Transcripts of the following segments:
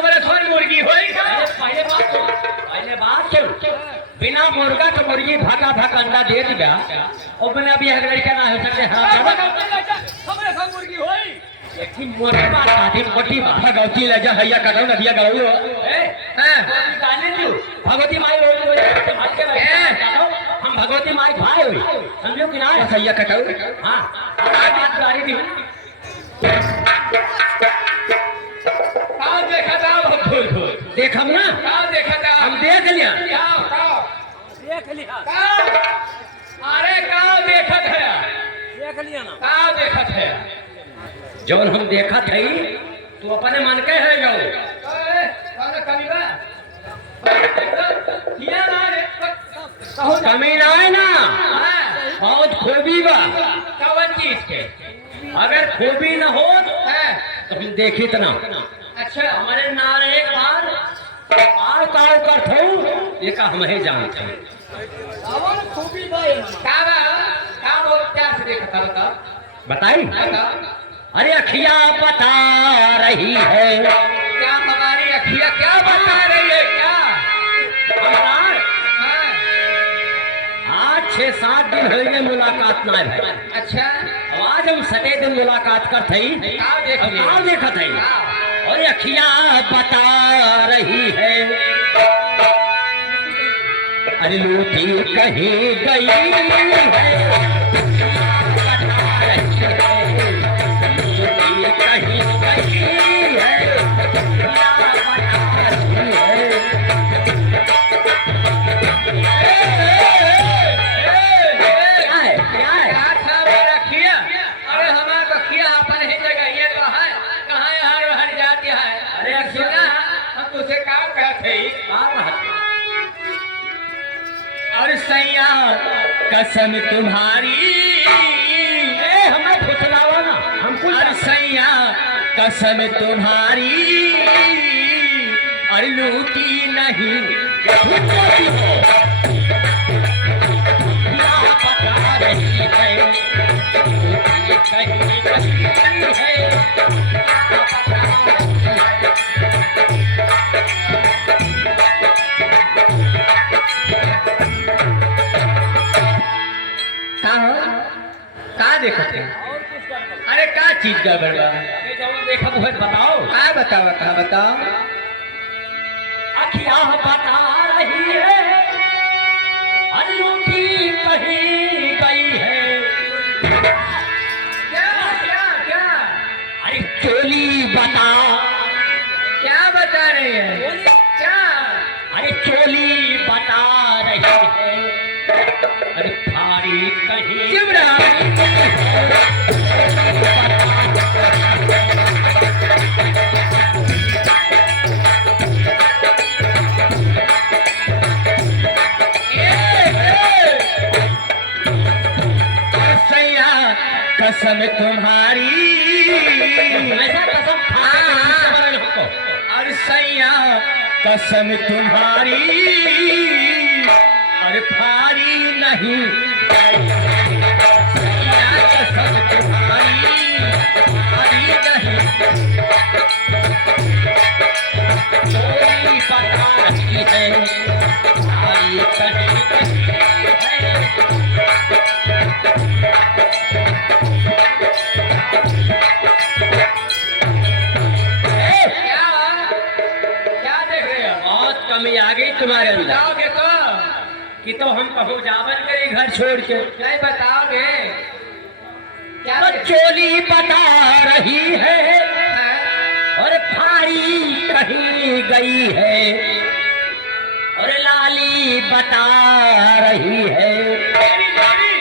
हमारे सोन मुर्गी होई पहले बात क्यों बिना मुर्गा तो मुर्गी भागा भाग अंडा दे दिया और बिना भी एक लड़का ना हो सकते हमारे सोन मुर्गी होई लेकिन मोटी बात आधी मोटी भगवती ले जा हैया करो नदिया गलो हैं गाने तू भगवती माई हम भगवती माई भाई हुई समझो कि ना हैया कटाओ हां बात गाड़ी भी का देखा था भूल भूल देखम ना का देखा था हम देख लिया क्या देख लिया अरे का देखत है देख लिया ना का देखत है जौन हम देखा थे तू अपने मन के है जाओ कमी ना है ना बहुत खूबी बा कौन चीज के अगर खूबी न हो तो हम देखी तना अच्छा हमारे नार एक बार आर काल कर थो ये का हम ही जानते हैं खूबी का बहुत क्या से देखा था बताई अरे अखिया बता रही है क्या हमारी अखिया क्या बता रही है क्या आज 6-7 दिन हो गए मुलाकात ना है अच्छा आज हम 7 दिन मुलाकात कर थी देखा थी और अखिया बता रही है अरे लूटी कहीं गई है कहीं कहीं है और सैया कसम तुम्हारी हमें फुसलावा ना हमको और सैया कसम तुम्हारी और लूटी नहीं बता रही है कहीं कहीं है का देखते अरे का चीज का बड़बा देखा बहुत बताओ क्या बताओ अखिया बता रही है अनूठी कहीं गई है क्या अरे चोली बता क्या बता रही है क्या अरे चोली बता रही है अरे थारी कहीं कसम तुम्हारी ऐसा कसम और सैया कसम तुम्हारी और फारी नहीं सैया कसम तुम्हारी फारी नहीं कोई पता नहीं है फारी कहीं कहीं है कमी आ गई तुम्हारे अंदर कि तो हम कहो जावन करे घर छोड़ के नहीं बताओगे क्या तो चोली बता रही है और फारी कहीं गई है और लाली बता रही है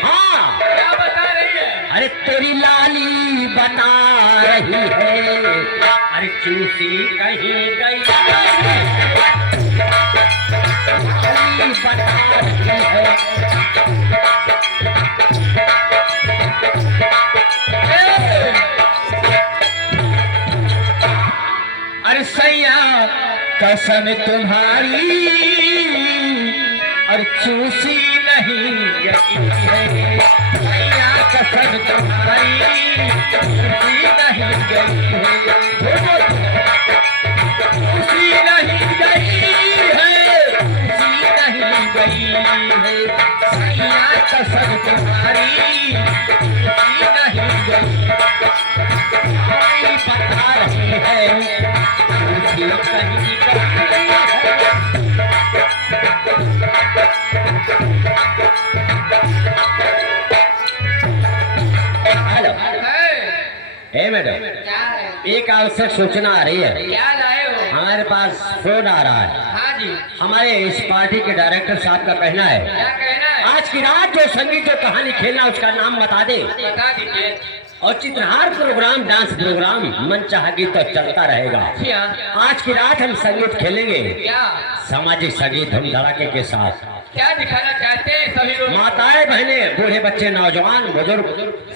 हाँ क्या बता रही है अरे तेरी लाली बता रही है अरे चूसी कहीं गई बता रही है अरे सैया कसम तुम्हारी और चूसी नहीं गई है सैया कसम तुम्हारी चूसी नहीं गई है खुशी कहीं कहीं है। हेलो हे मैडम, क्या है? एक आवश्यक सूचना आ रही है। क्या लाए हो? हमारे पास फोन आ रहा है। हाँ जी, हमारे इस पार्टी के डायरेक्टर साहब का कहना है क्या कहना है? आज की रात जो संगीत जो कहानी खेलना उसका नाम बता दे, बता दीजिए। और चित्रहार प्रोग्राम डांस प्रोग्राम मन चाह गीत तो चलता रहेगा। जी हाँ। आज की रात हम संगीत खेलेंगे, क्या सामाजिक संगीत हम धड़ाके के साथ। क्या दिखाना चाहते हैं सभी लोग? माताएं बहने बूढ़े बच्चे नौजवान बुजुर्ग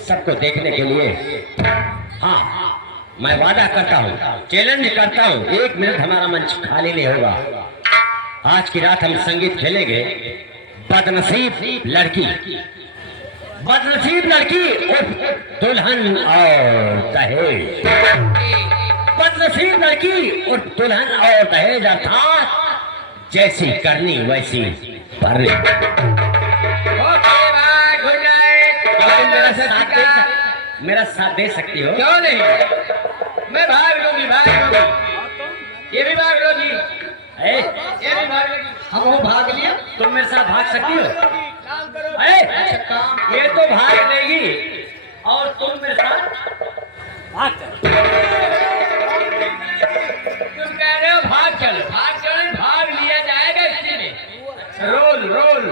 सबको देखने के लिए। हाँ, मैं वादा करता हूँ, चैलेंज करता हूँ, 1 मिनट हमारा मंच खाली नहीं होगा। आज की रात हम संगीत खेलेंगे बदनसीब लड़की, बदनसीब लड़की उर्फ दुल्हन और दहेज, बदनसीब लड़की उर्फ दुल्हन और दहेज, अर्थात जैसी करनी वैसी भरनी। Okay bye, good night. मेरा साथ दे सकती हो? क्यों नहीं? मैं भाग लूंगी, भाग लूंगी। ये भी भाग लोगी, ए, ये भी भाग लोगी। हम वो भाग लिया। तुम मेरे साथ भाग सकती हो? अच्छा, ये तो भाग लेगी और तुम मेरे साथ भाग चलो। तुम कह रहे हो भाग चलो, भाग चलो, भाग लिया जाएगा इसी में। रोल रोल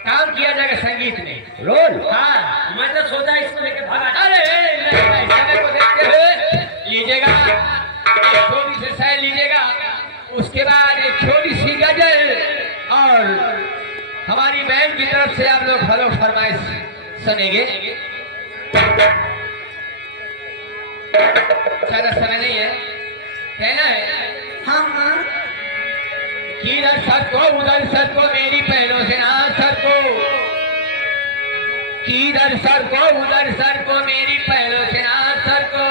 काम किया जाएगा संगीत में। रोल? हाँ, मैं तो सोचा इसको लेके भागा। अरे नहीं, समय को देखते हुए लीजिएगा, एक छोटी सी सैर लीजिएगा, उसके बाद एक छोटी सी गजल, और हमारी बैंड की तरफ से आप लोग फलो फरमाइश सुनेंगे। ज्यादा समय नहीं है, कहना है हाँ हाँ कि इधर सर को उधर सर को मेरी पहलों से ना सर को, कि इधर सर को उधर सर को मेरी पहलों से ना सर को,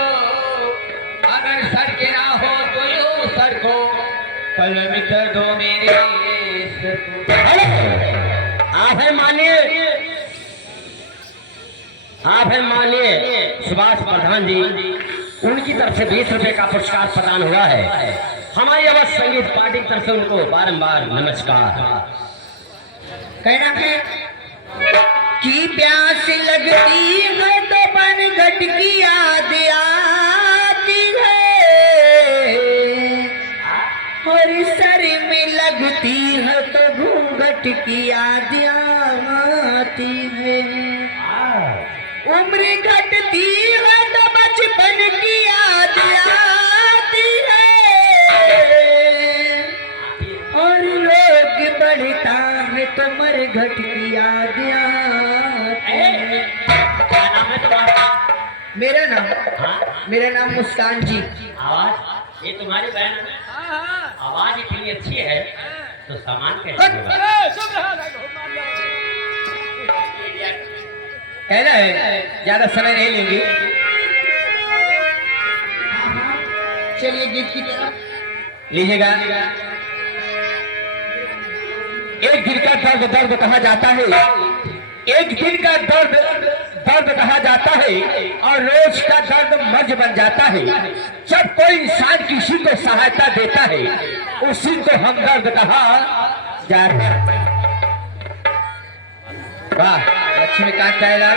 अगर सर के ना हो तो यूं सर को, कलम कर दो मेरे सर को। आप है माननीय, आप है माननीय सुभाष प्रधान जी, उनकी तरफ से 20 रुपए का पुरस्कार प्रदान हुआ है। हमारी आवाज संगीत पार्टी की तरफ से उनको बारंबार नमस्कार। कहना है कि प्यास लगती है तो पन घट की याद आती है, और सर में लगती है तो घूंघट की याद आती है, उम्र घटती है तो बचपन की याद आती है, और लोग बढ़ता है तो मरघट की याद आती है। क्या नाम है तुम्हारा? मेरा नाम हाँ? मेरा नाम मुस्कान जी। आवाज ये तुम्हारी बहन है? आवाज इतनी अच्छी है तो सामान कैसे होगा? कहना है ज्यादा समय नहीं लेंगे, चलिए गीत की तरफ लीजिएगा। एक दिन का दर्द दर्द कहा जाता है, एक दिन का दर्द दर्द कहा जाता है, और रोज का दर्द मर्ज बन जाता है। जब कोई इंसान किसी को सहायता देता है उसी को हमदर्द कहा जाता है। वाह, लक्ष्मीकांत टाइलर